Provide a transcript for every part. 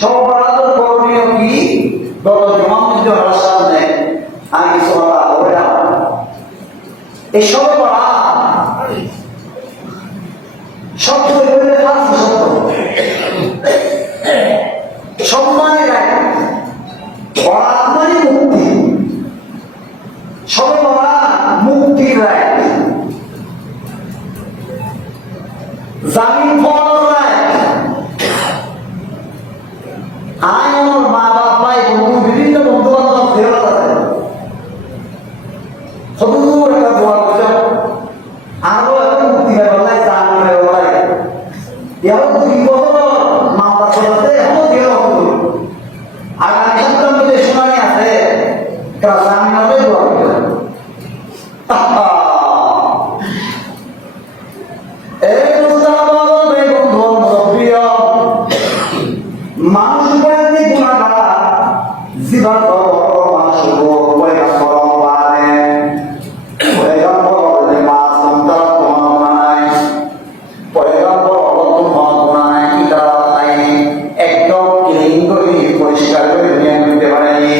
সর্বপ্রথম করণীয় কি? গত সামনে আমি কিছু কথা বলে এই সবে পড়া শব্দ সম্মানের পড়ামানি মুক্তি, সবে পড়া মুক্তির রায়, জামিন পড়ার রায়। আমার মা বাবাই বন্ধু বিভিন্ন বন্ধু বান্ধব ফেরত আছে সদুর একটা দোয়া করে আরো একটা মুক্তি হয় বলাই জামিন হয় বলাই এমন 2 বছর মামলা চলছে এখনো দিয়ে হতো আগামী সপ্তাহের মধ্যে শুনানি আছে তারা জামিন হবে দোয়া করে মানুষ জীবন মানুষ একদম ক্লিন করে পরিষ্কার করে নিয়ে নিতে পারেনি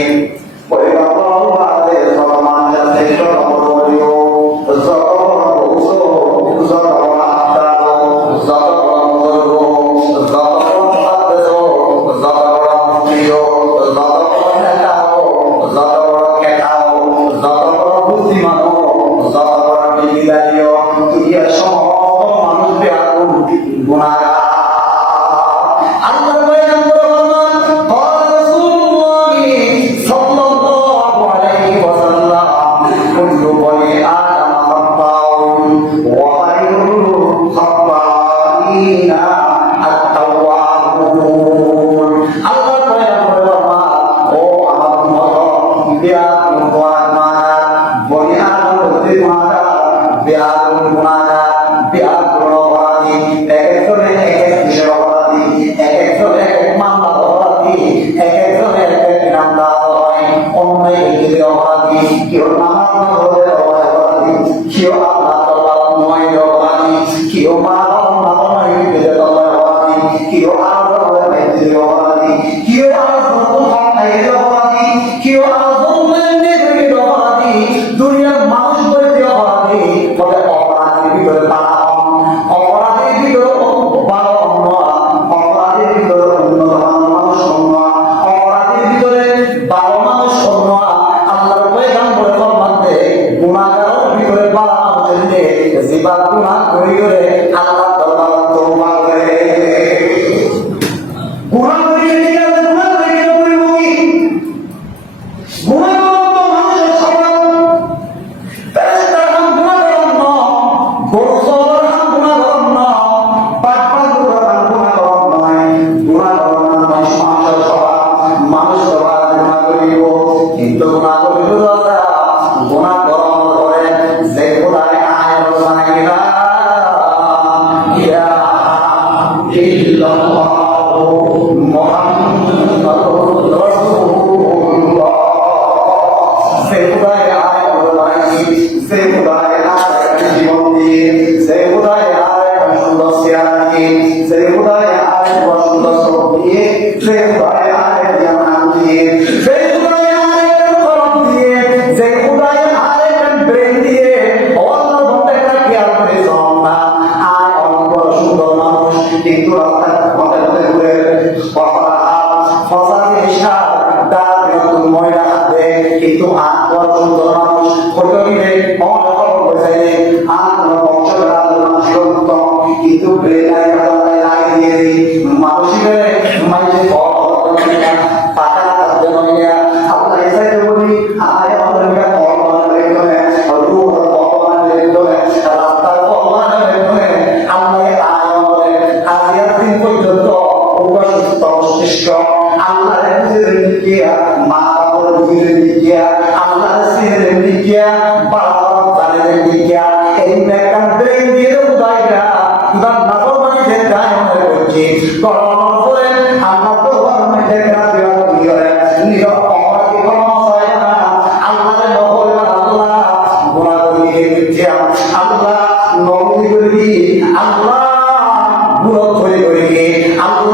আল্লাহ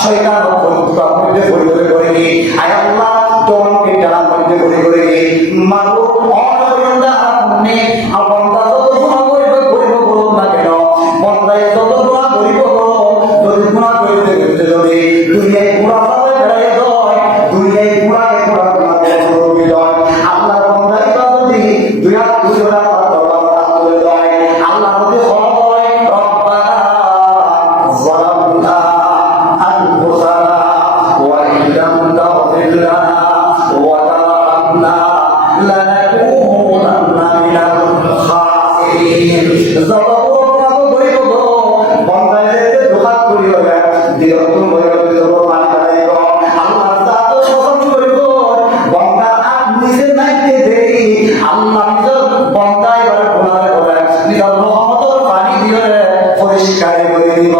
শয়তান বন্ধুরা মধ্যে পরিচয় করে গিয়ে আয় আল্লাহ তোমাকে যারা মধ্যে করে গিয়ে মাগো অনবরণটা আপনি বন্ধা যত গুণা করিব বলুন না কেন বন্ধায় যত গুণা করিব যদি গুণা করিতে করিতে যদি দুনিয়ায় গুণা পাবে বেড়াই দয় দুনিয়ায় গুণাকে গুণা গুণাকে করবি দয় আল্লাহ বন্ধাই বা যদি দুই হাত দুজোড়া আল্লাহ মধ্যে হয় রব্বানা যালামনা আনফুসানা ওয়া ইন লাম তাগফির লানা ওয়া তারহামনা লানাকুনান্না মিনাল খাসিরিন যতক্ষণ বলিব বন্দায় যেতে দুহাত করিও না দিরতুম বলিব পানি কাটাইব আল্লাহ তাআলা পছন্দ করিব বন্দা আর নিজে নাইতে দেই আল্লাহ নিজের বন্দায় বলে গুনাহ করে নিজের রহমতের পানি দিয়ে পরিষ্কার করে দিব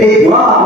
এই গুনাহ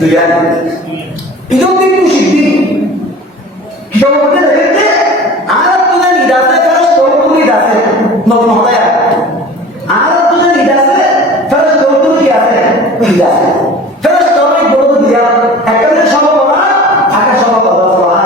দুইয়ান ইদম কিন্তু সিদ্ধি কিসব মধ্যে দেখতে আর তোদের নিদাসে ফেরত তোর নিদাসে নতুন হতায় আর তোদের নিদাসে ফেরত তোর কি আছে নিদাসে ফেরত তোর বড় দিয়া একটা সব করা আগে সব করা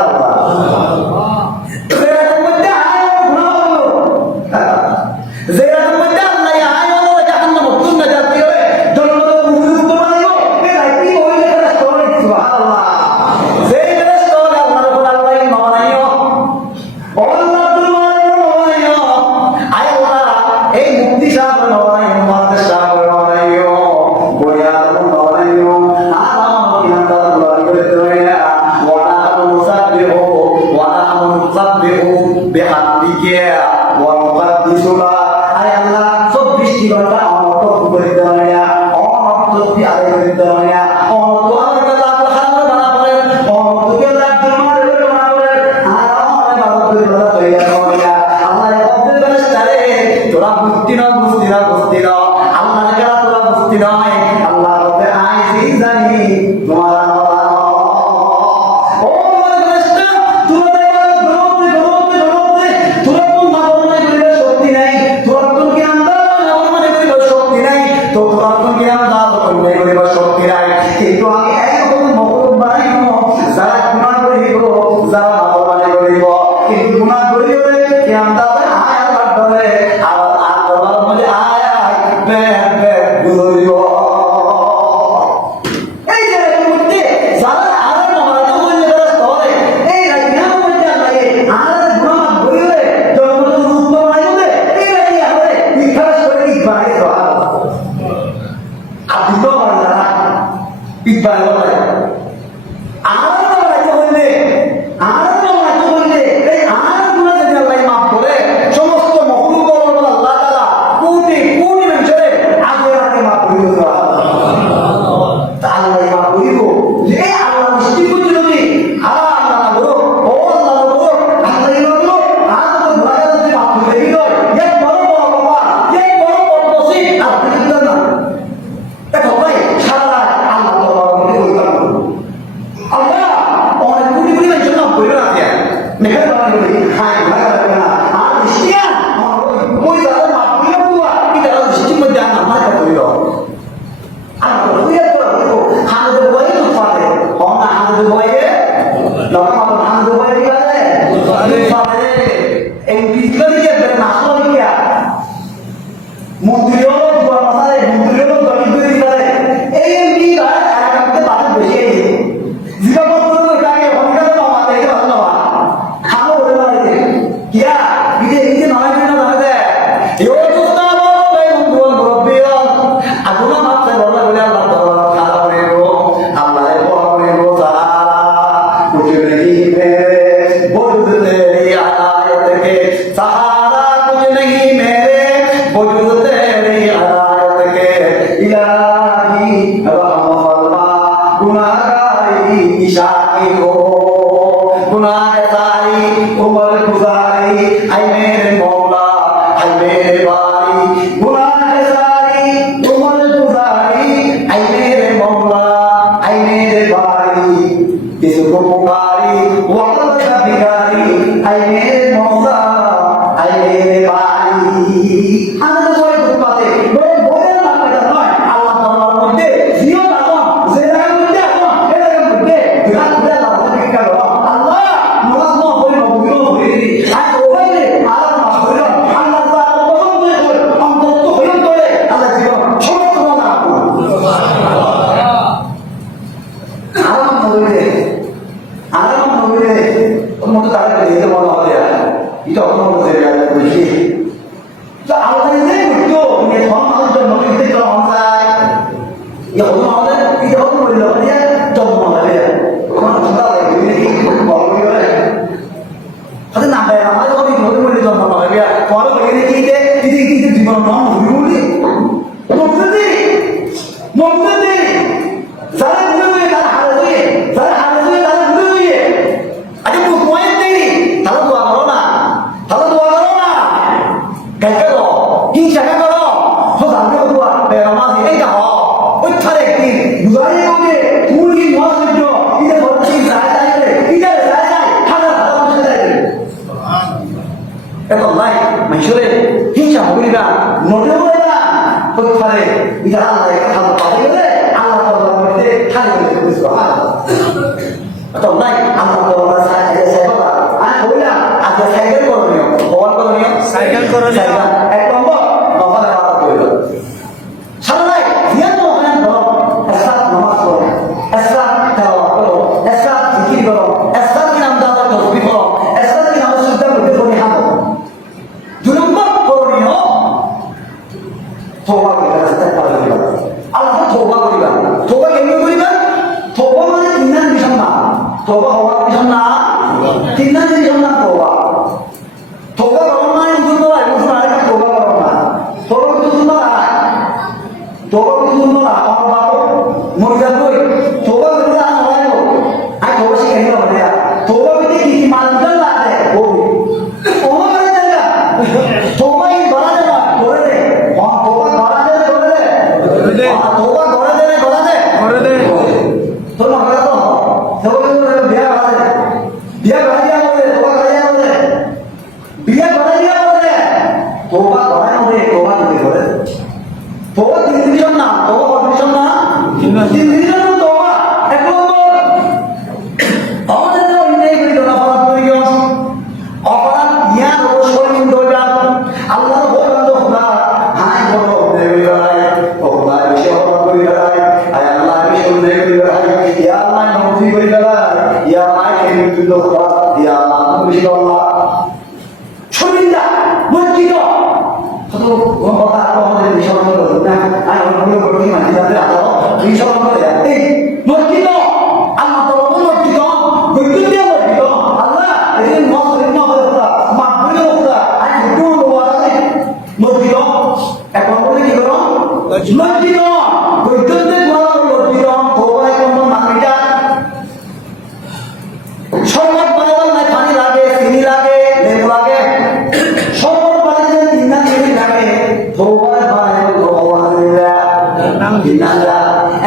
বুঝাই এত লাই মানুষরে হিংসা করিবা নোটে বলিবা হতে পারে এটা আল্লাহ খাবার পাবে বলে আল্লাহ তাআলা মধ্যে খালি হয়ে বুঝছো এত লাই আল্লাহ তাআলা সাইকেল আমি বললাম আজকে সাইকেল করণীয় বল করণীয় সাইকেল করণীয় এক নম্বর নফলে বাধা করল সারা নাই জিয়ান ওখানে ধরো এসরাত নামাজ পড়ো এসরাত তেলাওয়াত করো এসরাত জিকির করো এসরাত কি নাম দাও তসবিহ করো এসরাত কি নাম সুদ্ধা করতে করে হাঁটো দুই নম্বর করণীয় তওবা করিবা ইস্তেগফার করিবা আল্লাহ তওবা করিবা তওবা কেমনে করিবা তওবা মানে তিন বিষয় না তওবা হওয়ার বিষয় না তিন বিষয় না তওবা তওবা করো মানে বুঝতে পারো বুঝতে আরেকটা তওবা করো না তওবা বুঝতে না তওবা বুঝতে না আমার বাবা মরে যাবে তওবা করে না হয় না আই তওবা শিখে নিও মানে তওবা করতে কি কি মানদণ্ড লাগে ও তওবা করে দেয়া তওবা এই বলা দেবা করে দে তওবা করা দে করে দে তওবা করে দে করে দে তোর না কথা তো তওবা করে বিয়া করা দে বিয়া করা দিয়া করে তওবা করা দিয়া করে বিয়া করা দিয়া করে তওবা করা হবে তওবা করে তওবা তিন দিন না তওবা কত দিন না তিন দিন না তওবা এক নম্বর আমাদের তো অন্যায় করি না অপরাধ করি অপরাধ ইয়ার অবশ্যই কিন্তু এটা আল্লাহর বন্ধ খোদা হাই বড় দেবী রায় ও খোদা বেশি অপরাধ করি রায় আয় আল্লাহ বেশি অন্যায় করি রায় ইয়া আল্লাহ নফি করি রায় ইয়া আল্লাহ কেন তুলো খোদা ইয়া আল্লাহ বেশি আল্লাহ শরীরটা মসজিদ কত কথা আমাদের বিষয় হলো না আমি অন্য করতে মানে যাতে আল্লাহ বিষয় হলো এই মসজিদ আল্লাহ তো মসজিদ বৈদ্যুতিক মসজিদ আল্লাহ এই মসজিদ না বলে কথা মাহফিল কথা আই দুটো বলা আছে মসজিদ এখন বলে কি করো মসজিদ বৈদ্যুতিক বলা মসজিদ তোবা কোন মানিটা সরকার বানাবার নাই পানি লাগে চিনি লাগে লেবু লাগে সরকার বানাইতে তিন না চিনি লাগে তোবার বানাই ভগবান নাম দিনালা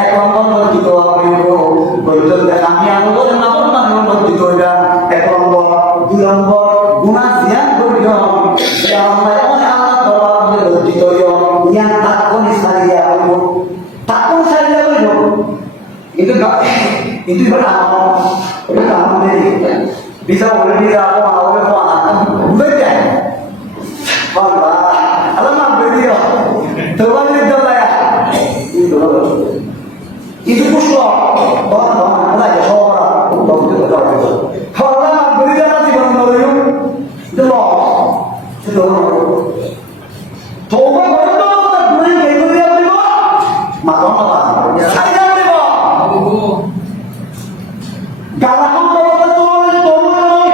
এক নম্বর মসজিদ আমি বৈদ্যুতিক আমি আলোর নাম মানে মসজিদ হইবা এক নম্বর দুই নম্বর গুনাহ জিয়ান করিও ইয়া আল্লাহ ওনে আল্লাহ দরবার মধ্যে মসজিদ হইও ইয়া তাকনি সারিয়া হইব তাকনি সারিয়া হইব itu benar itu kamu ni bisa boleh dia apa awal apa betul bapa alamak betul tuan itu lah ya itu pushlo bapa ada ya orang betul betul kalau beri jalan sih bang kalau itu loh itu toba betul tak boleh kayak itu dia beri makan apa saya গালা সম্পর্কে তোমার নয়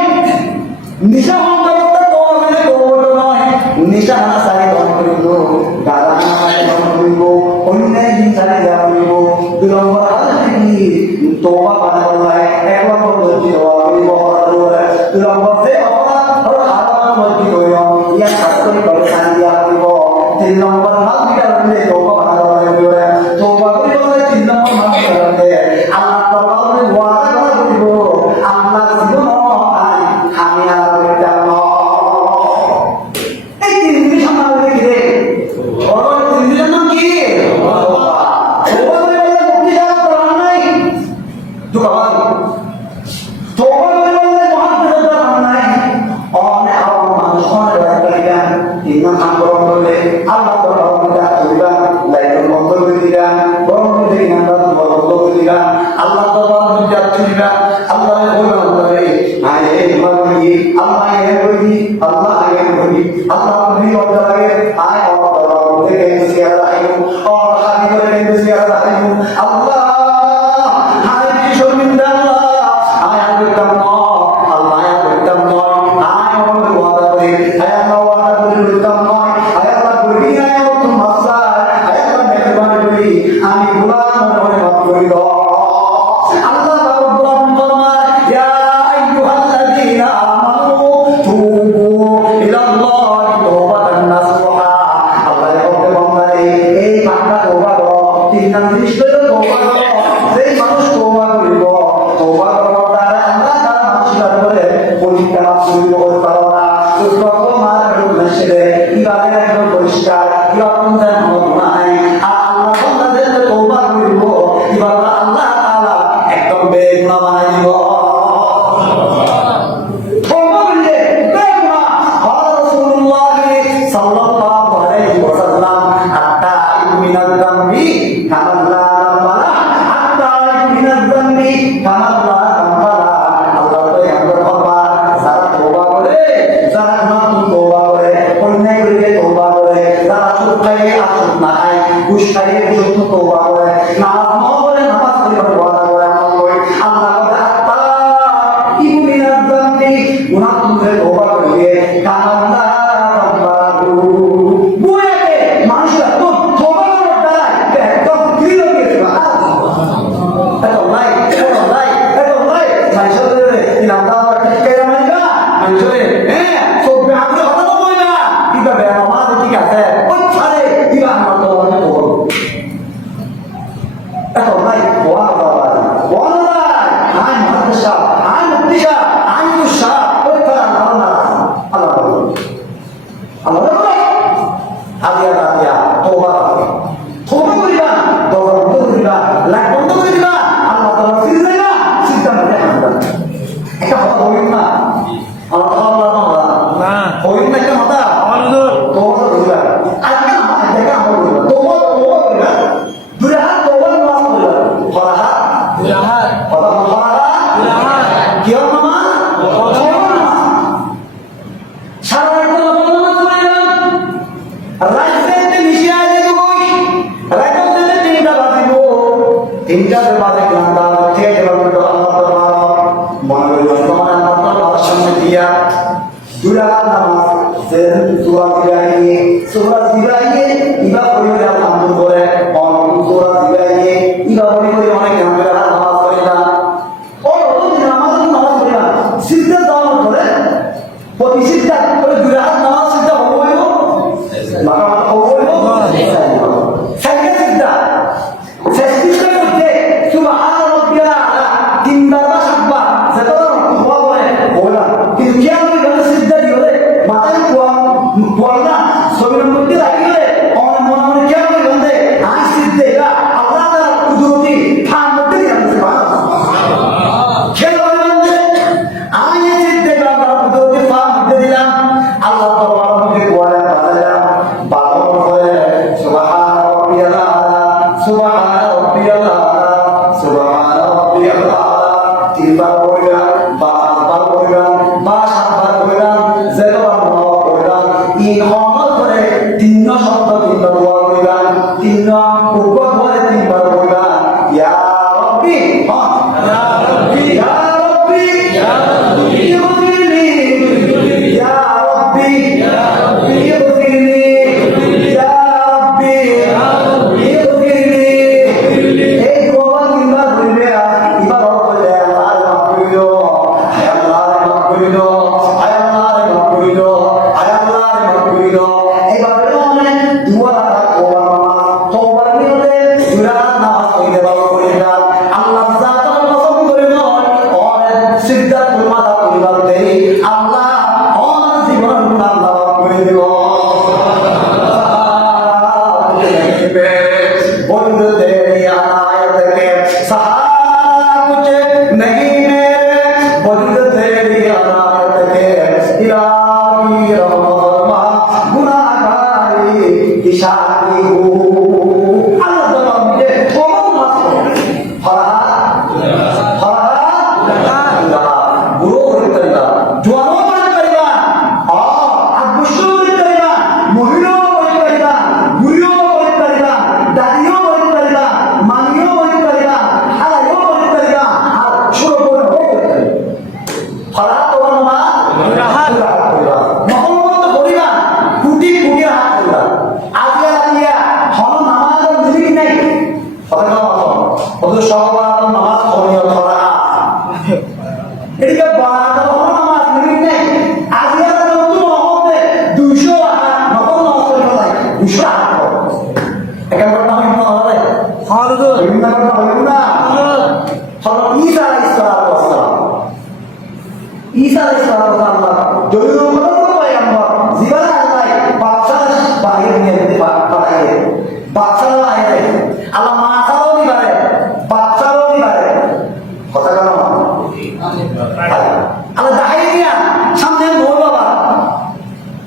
নিশা সম্পর্কে তোমার মানে তোমার নয় নিশা না সারি বন্ধ করিব গালা না সারি বন্ধ করিব অন্যায় হিংসারে যা করিব দুই নম্বর কি তোবা বানাবো লাগে এক নম্বর লজ্জিত হওয়া করিব দুই নম্বর যে অপরাধ হারাম লজ্জিত হইব ইয়া শাস্তি করে শান দিয়া করিব তিন নম্বর মাল বিটা করলে তোবা বানাবো লাগে তোবা করিব তিন নম্বর মাল বিটা করলে আল্লাহ তাআলা ওয়াদা Allah subhanahu আমি আর বলতাম না এই তিনটি সমাজে গিয়ে বড় তিনটি নাম কি তোবা বলে মুক্তি যাওয়ার কারণ নাই দুঃখাবাদ তোবা বলে মহাপ্রভুর কারণ নাই অনেক আরো মানুষ মনে রাখবেন তিন নাম গ্রহণ করলে আল্লাহ তাআলা মুক্তি দিবেন লাইন বন্ধ করে দিবেন বরং দিবেন বন্ধ করে দিবেন আল্লাহ তাআলা মুক্তি দিবেন আল্লাহ Allah yang beri, Allah yang beri, Allah beri order lagi, ay orang boleh segala itu, orang boleh segala itu, Allah, ay dishominda Allah, ay bertemu, Allah yang bertemu, ay orang order beri, ay Allah order bertemu, ay Allah beri, ay orang masa, ay Allah mehban beri, ani bulan orang beri do, Allah baru bulan firman, ya ayyuhalladzina পরীক্ষা শুরু করতে পারো না পরিষ্কার ইবা কোনটা গুনাহ নাই আর আল্লাহ বান্দাদের তওবা করিব ইবা আল্লাহ তাআলা একদম বেগুনাহ বানাই দিব Isa alayhi salatu wasallam. Dulu kalau apa yang buat? Zibara alai, paksa bahaya দুনিয়া দিতে পাঠাই বাচ্চারাও আয় আল্লাহ মাছারও দিবারে বাচ্চারও দিবারে কথা কেন আল্লাহ দাহাই দিয়া সামনে মোর বাবা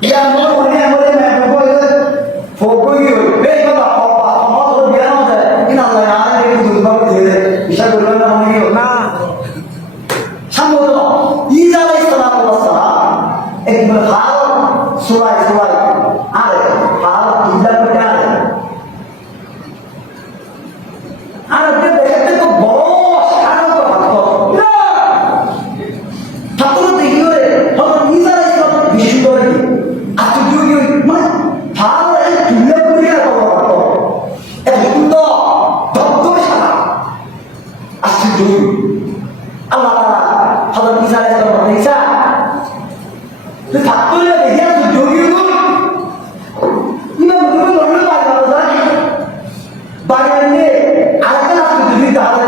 ইয়া মোর মনে মনে মনে ফোকই এই বাবা আমার তো বিয়া না যায় ইন আল্লাহ আর এই দুর্ভাগ্য দিয়ে হিসাব করবে না মনে না সামনে তো ঈসা আলাইহিস সালাম একবার হাল সুরাই আরে হাল ঈসা করে আর দেখতে তো বড় সারা তো ভাবতো না ঠাকুর দেখি করে হয়তো ঈসা আলাইহিস সালাম বিশুদ্ধ করে আজ যুগে মানে হাল এই তুলে করে আর ভাবতো এত সুন্দর ধবধবে সারা আশ্চর্য আল্লাহ তাআলা হযরত ঈসা আলাইহিস সালাম ঈসা তুই থাকতো না দেখিয়া তুই যোগী গো ইমাম তুমি লড়লে পারবে না বাইরে নিয়ে আরেকটা আসবে যদি তাহলে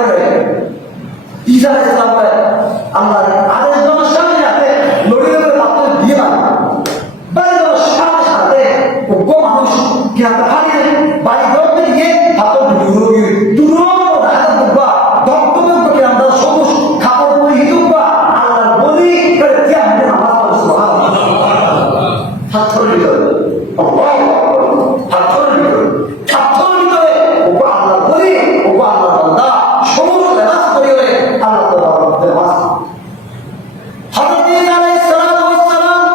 ঈসা আলাইহিস সালাম আল্লাহ আদেশ দেওয়ার সামনে যাতে লড়ে লড়ে তাকে দিয়ে না বাইরে দেওয়ার সামনে সাথে ওগো মানুষ কি আমরা হারিয়ে বাইরে ধরতে গিয়ে হাতে দূর হাতে দুবা দপ্তর করে আমরা সবুজ খাবার পরিহিত বা আল্লাহর বলি করে দিয়ে আমরা নামাজ পড়ি সুবহানাল্লাহ ছাত্র ভিতরে ছাত্র ভিতরে ওগো আল্লাহর বলি ওগো আল্লাহর বান্দা সবুজ নামাজ পড়ি করে আল্লাহ তাআলা নামাজ হযরত ঈসা আলাইহিস সালাম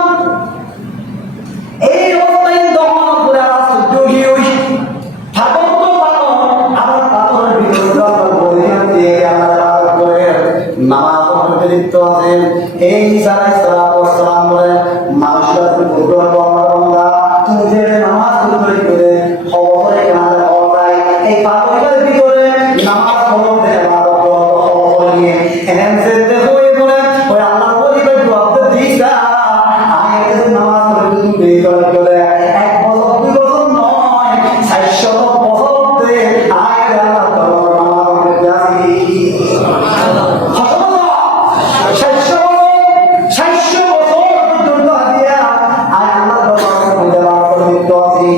এই অবস্থায় দমন করে আসছে যোগী ওই ঠাকুর তো পালো আমার পাথরের ভিতরে বলি দিয়ে আল্লাহ করে নামাজ পড়তে লিপ্ত আছেন এই ঈসা আলাইহিস সালাম বলে মানুষের উপর বান্দা তুমি যে নামাজ পড়তে করে খবরে কানা হয় এই পাথরের ভিতরে নামাজ পড়তে পারো খবর নিয়ে এমন যেতে হই বলে ওই আল্লাহ বলি জবাব দিছা আমি এই নামাজ পড়তে তুমি করে এক বছর দুই বছর নয় 400 বছর ধরে আয় আল্লাহ তাআলা নামাজ পড়তে আসি সুবহানাল্লাহ 600 বছর পর্যন্ত দিয়া আয় আল্লাহ তাআলা পড়তে পারতো আসি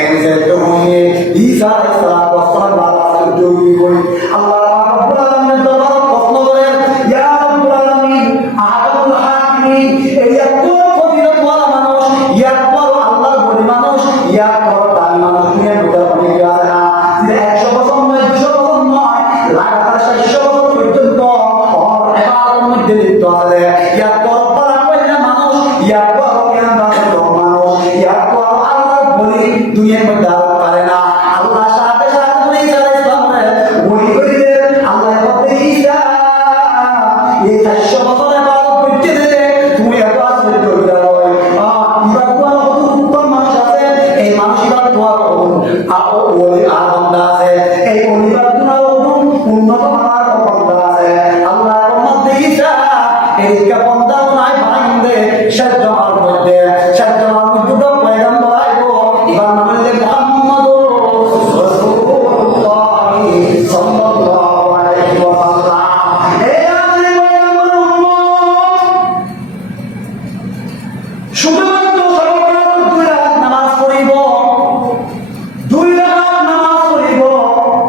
এমন তুমি ঈসা আলাইহিস সালাম যোগী কই আল্লাহ রাব্বুল আলামিনের দরবারে প্রশ্ন করেন ইয়া রাব্বুল আলামিন আহাদুল হাকিম এই এত ফজিলত ওয়ালা মানুষ ইয়াত বড় আল্লাহর বলি মানুষ ইয়াত বড় দামি মানুষ নিয়ে ঢোকা পড়ে গেছে না যে 100 বছর নয় 200 বছর নয় লাগাতার 600 বছর পর্যন্ত ইবাদতের মধ্যে লিপ্ত আছে ইয়াত বড় পারা কইনা মানুষ ইয়াত বড় জ্ঞান দাতা মানুষ ইয়াত বড় আল্লাহর বলি দুনিয়ার মধ্যে আর পারে না আল্লাহ সাথে সাথে বলি ওই কইলে আল্লাহ বলে ঈসা এই 400 বছর ইবাদত করতে দে তুমি এত আসলে করে দাও ইবাদত করা উত্তম মানুষ আছে এই মানুষ ইবাদত করা ওই আনন্দ আছে এই ইবাদত করা উন্নত মানের বান্দা আছে আল্লাহর মধ্যে ঈসা এই বান্দা নাই ভাঙবে সাজ্জামার মধ্যে সাজ্জামার মধ্যে পয়গম্বর আইবো ইবার নাম হলো মুহাম্মদুর রাসূলুল্লাহ সাল্লাল্লাহু আলাইহি ওয়াসাল্লাম এই আজকে পয়গম্বর উম্মত শুধুমাত্র সর্বপ্রথম 2 রাকাত নামাজ পড়িব 2 রাকাত নামাজ পড়িব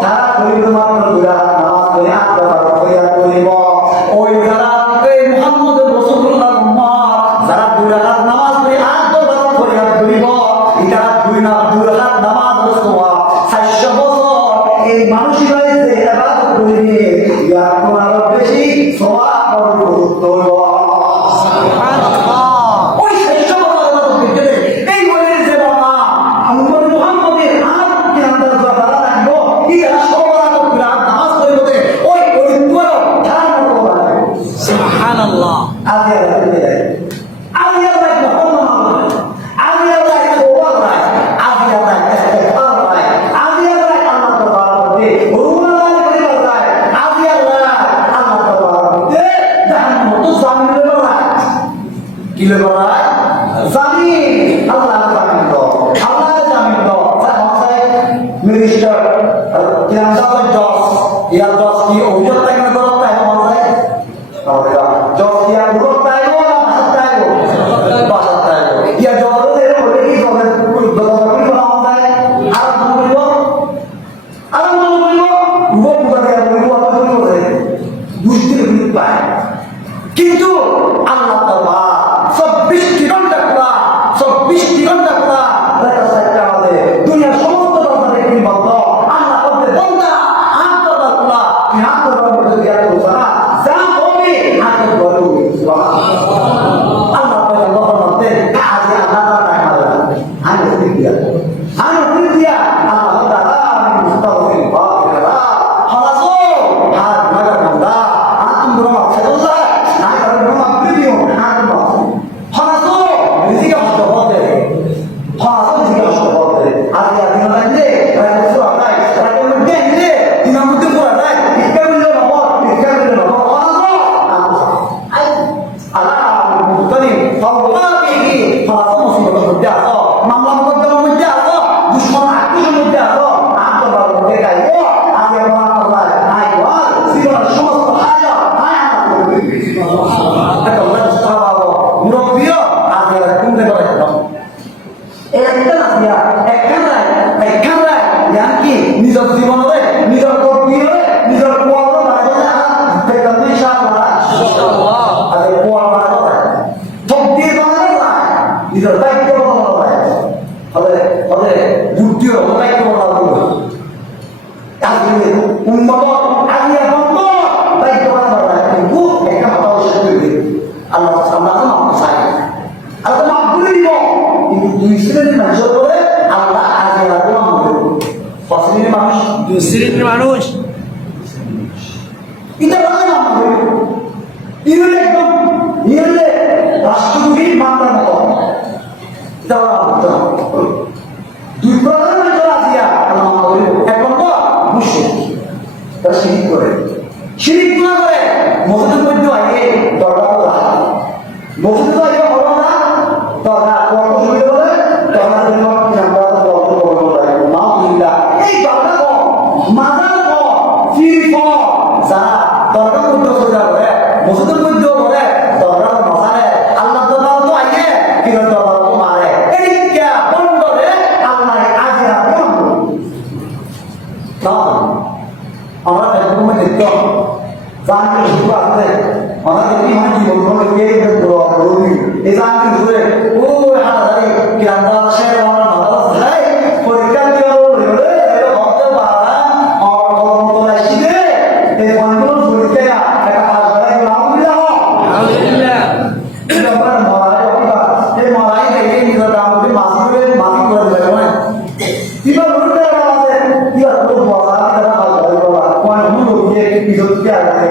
তারা পড়িব মাত্র 2 রাকাত নামাজ পড়ে আত্মা পড়িব ওই যারা এই মুহাম্মদুর রাসূলুল্লাহ উম্মত যারা 2 রাকাত নামাজ পড়ে আত্মা পড়িব এটা 2 রাকাত নামাজ পড়া 400 বছর এই মানুষেরা যে ইবাদত করিবে ইয়ার কোন আরো বেশি সওয়াব গুরুত্ব সুবহানাল্লাহ ওই 600 বছর ইবাদত করতে এই বলের যে বাবা আমর মুহাম্মদের আর কি আন্দাজ করা লাগবে ইয়া সবার কুরআন নামাজ পড়িতে ওই পুরো ধারণা করবা সুবহানাল্লাহ আগে আগে মুহাম্মদ আগে ওয়াল্লাহ আগে আগে আল্লাহ তাআলা রুমাল করে বলতায় আগে আল্লাহ তাআলা জাহান্নাম তো জামিন লড়া কি লড়া জামিন আল্লাহ জামিন দাও আল্লাহ জামিন দাও সাহেব মিনিস্টার কেন জজ ইয়া জজ কি অভিযোগ থাকে না করতে হয় মাঝে জজ ইয়া করতে হয় না বাসাতে হয় বাসাতে হয় ইয়া জজ এর বলে কি করে দরকার আমি উপরে দিয়া আল্লাহ দাদা আমি মুস্তাফির বাপ দাদা হালাসো হাত মারা বান্দা আতুম রমা ফেদুল্লাহ না করে রমা ভিডিও না রমা হালাসো রিজিকে হতে হতে হালাসো রিজিকে হতে হতে আজ ইয়া দিন লাগলে রাতে সুরা নাই রাতে মধ্যে নিলে দিনের মধ্যে পুরা নাই ইকা মিলে বাবা ইকা মিলে বাবা হালাসো আই আল্লাহ মুস্তানি ফাওয়া বিহি হালাসো মুসিবতের মধ্যে আসো মামলা মুকদ্দমার মধ্যে আসো দুশমন আক্রমণের মধ্যে আসো আন্তর্জাতিক মধ্যে গাইবো আজ আমরা আল্লাহ নাই ওয়াল জীবনের সমস্ত হায়া হায়া আল্লাহ মুস্তাফা মুরব্বিও আজ এরা কুন্দে করে দাও একটা না দিয়া একটা নাই ইয়াকি নিজের জীবনে নিজের কর্মীরে নিজের কোয়ারে বাজনা দেখতে ইনশাআল্লাহ আরে কোয়ারে বাজনা তকদি বাজনা নিজের দায়িত্ব হবে বুদ্ধির দায়িত্ব বানাবো তাহলে উন্নত আলিয়া বন্ধ দায়িত্ব বানাবো কিন্তু একটা কথা অবশ্যই করবে আল্লাহ সামনে মাফ চাই আল্লাহ মাফ করে দিব কিন্তু দুই শ্রেণীর মানুষের বলে আল্লাহ আগে আগে মাফ করবে কত শ্রেণীর মানুষ দুই শ্রেণীর মানুষ এটা বলে মাফ করবে ইউলে একদম ইউলে রাষ্ট্রপতি মামলার মতো যাওয়া দুই প্রকারের মানুষ আছে আল্লাহ মাফ করবে এক নম্বর মুশরিক তারা শিরিক করে শিরিক না করে মসজিদের মধ্যে আগে দরজা খোলা মসজিদে আগে হলো না দরজা কত শুরু করে দরজা জন্য আমরা দরজা বন্ধ করে মাউলিল্লাহ এই দরজা কো মাজার কো ফির কো যারা দরজা মধ্যে সোজা করে মসজিদের মধ্যে করে দরজা মাজারে আল্লাহ দরজা তো আগে কি দরজা তো মারে এই কি বন্ধ করে আল্লাহ আগে রাখো না আমরা দেখব দেখো জানতে শুরু আছে আমাদের ইমান জীবন কে রোগী এই জানতে শুরু ও হাজারে কি আমরা শের আমরা ভালো যায় পরীক্ষা দিয়ে বলে এটা হতে পারে আর কোন শিখে এই কোনগুলো পরীক্ষা একটা হাজারে আলহামদুলিল্লাহ এটা আমরা মরাই ওটা এই মরাই দেখে নিজের আমাদের মাসি করে দেবে না কিবা রুটে আছে কি আর তো বাবা এটা হাজারে বাবা কোন গুলো কি কিছু কি আছে